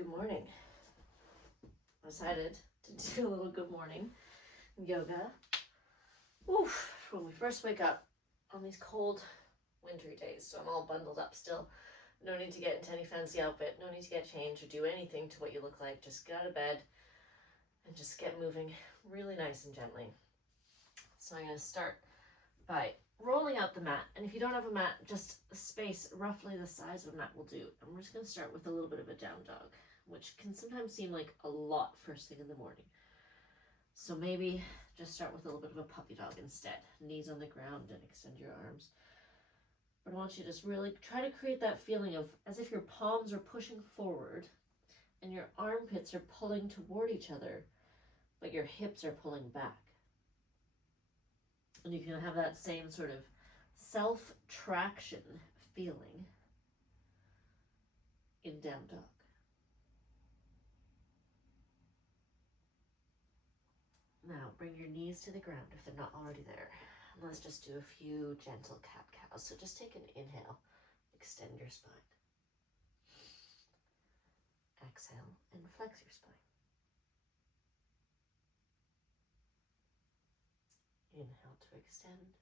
Good morning. I decided to do a little good morning yoga. Oof, when we first wake up on these cold, wintry days. So I'm all bundled up still. No need to get into any fancy outfit. No need to get changed or do anything to what you look like. Just get out of bed and just get moving really nice and gently. So I'm going to start by rolling out the mat. And if you don't have a mat, just a space roughly the size of a mat will do. And we're just going to start with a little bit of a down dog, which can sometimes seem like a lot first thing in the morning. So maybe just start with a little bit of a puppy dog instead. Knees on the ground and extend your arms. But I want you to just really try to create that feeling of as if your palms are pushing forward and your armpits are pulling toward each other, but your hips are pulling back. And you can have that same sort of self-traction feeling in down dog. Now bring your knees to the ground if they're not already there. And let's just do a few gentle cat-cows. So just take an inhale, extend your spine. Exhale and flex your spine. Inhale to extend.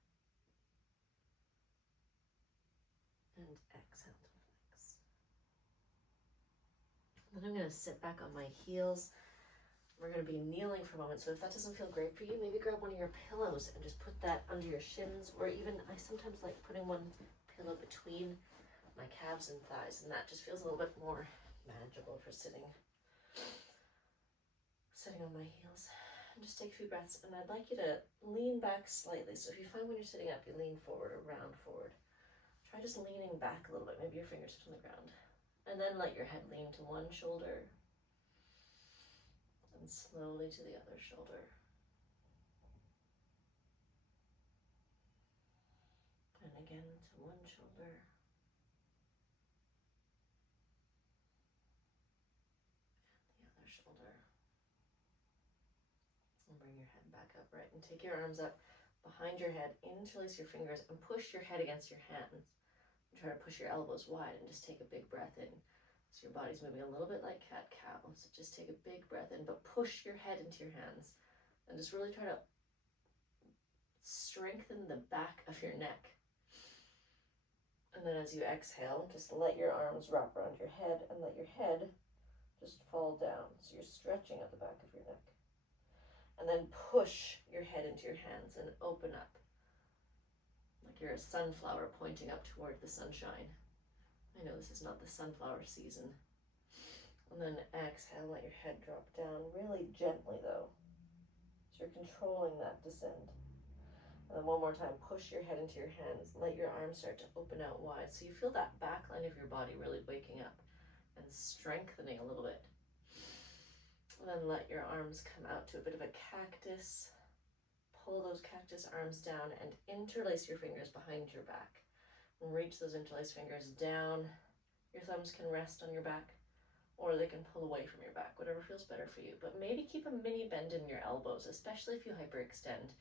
And exhale to flex. Then I'm going to sit back on my heels. We're going to be kneeling for a moment. So if that doesn't feel great for you, maybe grab one of your pillows and just put that under your shins. Or even, I sometimes like putting one pillow between my calves and thighs. And that just feels a little bit more manageable for sitting on my heels. And just take a few breaths. And I'd like you to lean back slightly. So if you find when you're sitting up, you lean forward or round forward. Try just leaning back a little bit. Maybe your fingertips on the ground. And then let your head lean to one shoulder. And slowly to the other shoulder. And again to one shoulder. And the other shoulder. And bring your head back upright and take your arms up behind your head, interlace your fingers and push your head against your hands. And try to push your elbows wide and just take a big breath in. So your body's moving a little bit like cat-cow. So just take a big breath in, but push your head into your hands and just really try to strengthen the back of your neck. And then as you exhale, just let your arms wrap around your head and let your head just fall down. So you're stretching at the back of your neck. And then push your head into your hands and open up. Like you're a sunflower pointing up toward the sunshine. I know this is not the sunflower season. And then exhale, let your head drop down really gently though. So you're controlling that descent. And then one more time, push your head into your hands. Let your arms start to open out wide. So you feel that back line of your body really waking up and strengthening a little bit. And then let your arms come out to a bit of a cactus. Pull those cactus arms down and interlace your fingers behind your back. And reach those interlaced fingers down. Your thumbs can rest on your back or they can pull away from your back, whatever feels better for you. But maybe keep a mini bend in your elbows, especially if you hyperextend,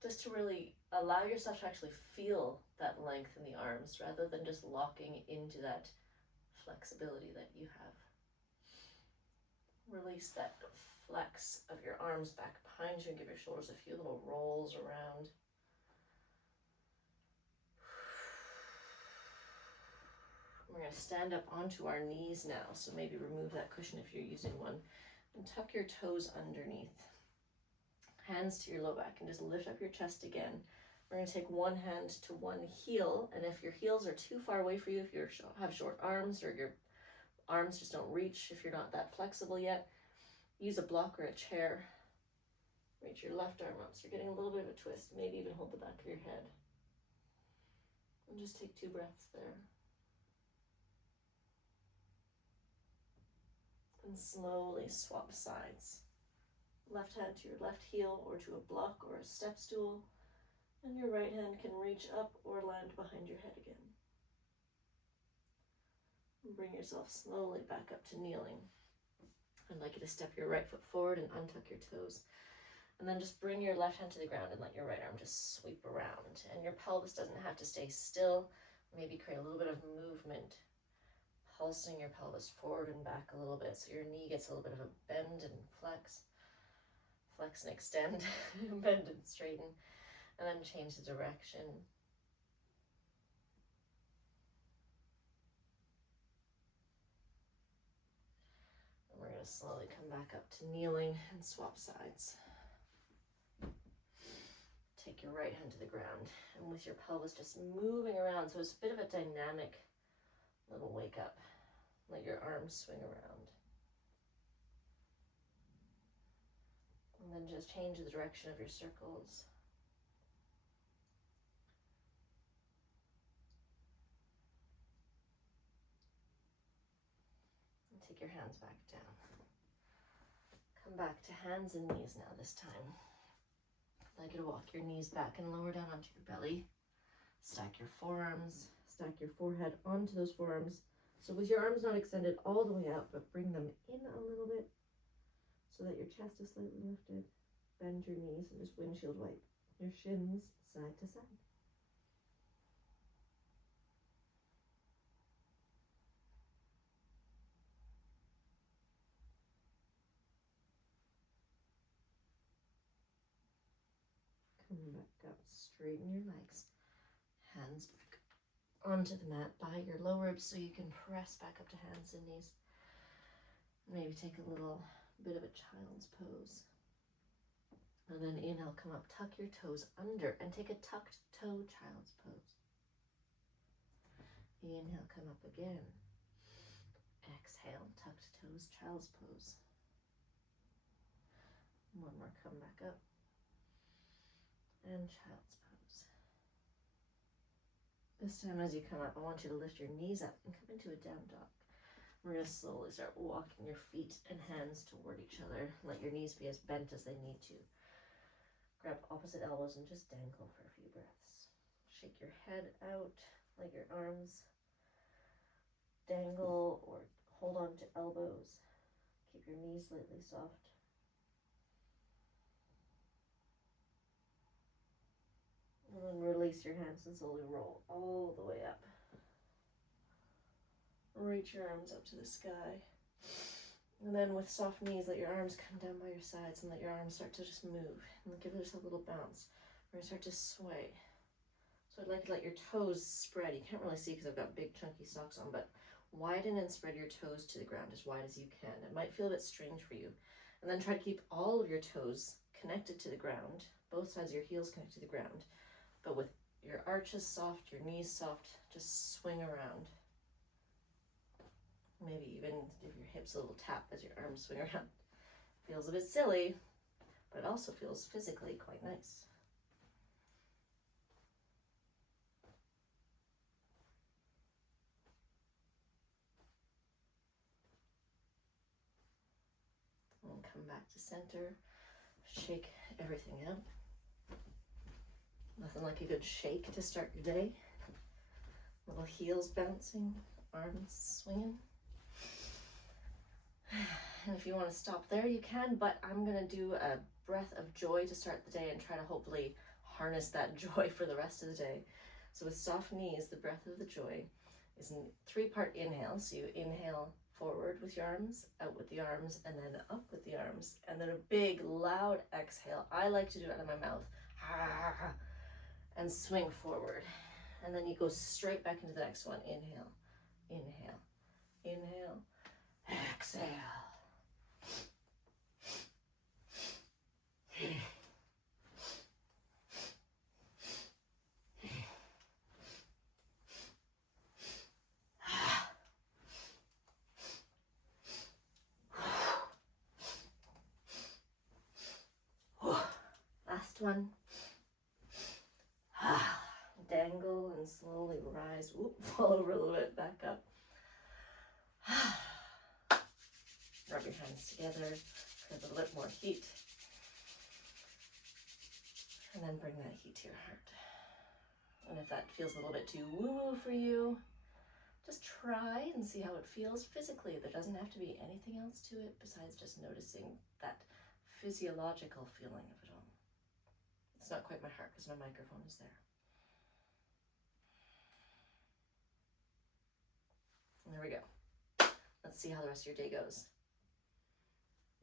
just to really allow yourself to actually feel that length in the arms rather than just locking into that flexibility that you have. Release that flex of your arms back behind you and give your shoulders a few little rolls around. We're going to stand up onto our knees now, so maybe remove that cushion if you're using one, and tuck your toes underneath. Hands to your low back and just lift up your chest again. We're going to take one hand to one heel, and if your heels are too far away for you, if you have short arms or your arms just don't reach, if you're not that flexible yet, use a block or a chair. Reach your left arm up so you're getting a little bit of a twist. Maybe even hold the back of your head. And just take 2 breaths there. And slowly swap sides. Left hand to your left heel or to a block or a step stool. And your right hand can reach up or land behind your head again. And bring yourself slowly back up to kneeling. I'd like you to step your right foot forward and untuck your toes. And then just bring your left hand to the ground and let your right arm just sweep around. And your pelvis doesn't have to stay still. Maybe create a little bit of movement. pulsing your pelvis forward and back a little bit so your knee gets a little bit of a bend and flex. Flex and extend, bend and straighten, and then change the direction. And we're going to slowly come back up to kneeling and swap sides. Take your right hand to the ground, and with your pelvis just moving around, so it's a bit of a dynamic little wake up. Let your arms swing around. And then just change the direction of your circles. And take your hands back down. Come back to hands and knees now this time. I'd like you to walk your knees back and lower down onto your belly. Stack your forearms, stack your forehead onto those forearms. So with your arms not extended all the way out, but bring them in a little bit so that your chest is slightly lifted. Bend your knees and just windshield wipe your shins side to side. Come back up, straighten your legs. Hands back onto the mat by your low ribs so you can press back up to hands and knees. Maybe take a little bit of a child's pose. And then inhale, come up, tuck your toes under and take a tucked toe child's pose. Inhale, come up again. Exhale, tucked toes, child's pose. One more, come back up. And child's pose. This time as you come up, I want you to lift your knees up and come into a down dog. We're going to slowly start walking your feet and hands toward each other. Let your knees be as bent as they need to. Grab opposite elbows and just dangle for a few breaths. Shake your head out, let your arms dangle or hold on to elbows. Keep your knees slightly soft. And then release your hands and slowly roll all the way up. Reach your arms up to the sky. And then with soft knees, let your arms come down by your sides and let your arms start to just move. And give yourself a little bounce. We're going to start to sway. So I'd like to let your toes spread. You can't really see because I've got big chunky socks on, but widen and spread your toes to the ground as wide as you can. It might feel a bit strange for you. And then try to keep all of your toes connected to the ground, both sides of your heels connected to the ground. But with your arches soft, your knees soft, just swing around. Maybe even give your hips a little tap as your arms swing around. Feels a bit silly, but it also feels physically quite nice. And come back to center. Shake everything out. Nothing like a good shake to start your day. Little heels bouncing, arms swinging. And if you want to stop there, you can, but I'm going to do a breath of joy to start the day and try to hopefully harness that joy for the rest of the day. So with soft knees, the breath of the joy is a 3-part inhale. So you inhale forward with your arms, out with the arms, and then up with the arms. And then a big, loud exhale. I like to do it out of my mouth. And swing forward. And then you go straight back into the next one. Inhale, inhale, inhale, exhale. Last one. Dangle and slowly rise. Whoop, fall over a little bit, back up. Rub your hands together for a little bit more heat. And then bring that heat to your heart. And if that feels a little bit too woo-woo for you, just try and see how it feels physically. There doesn't have to be anything else to it besides just noticing that physiological feeling of it all. It's not quite my heart because my microphone is there. And there we go. Let's see how the rest of your day goes.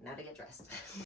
Now to get dressed.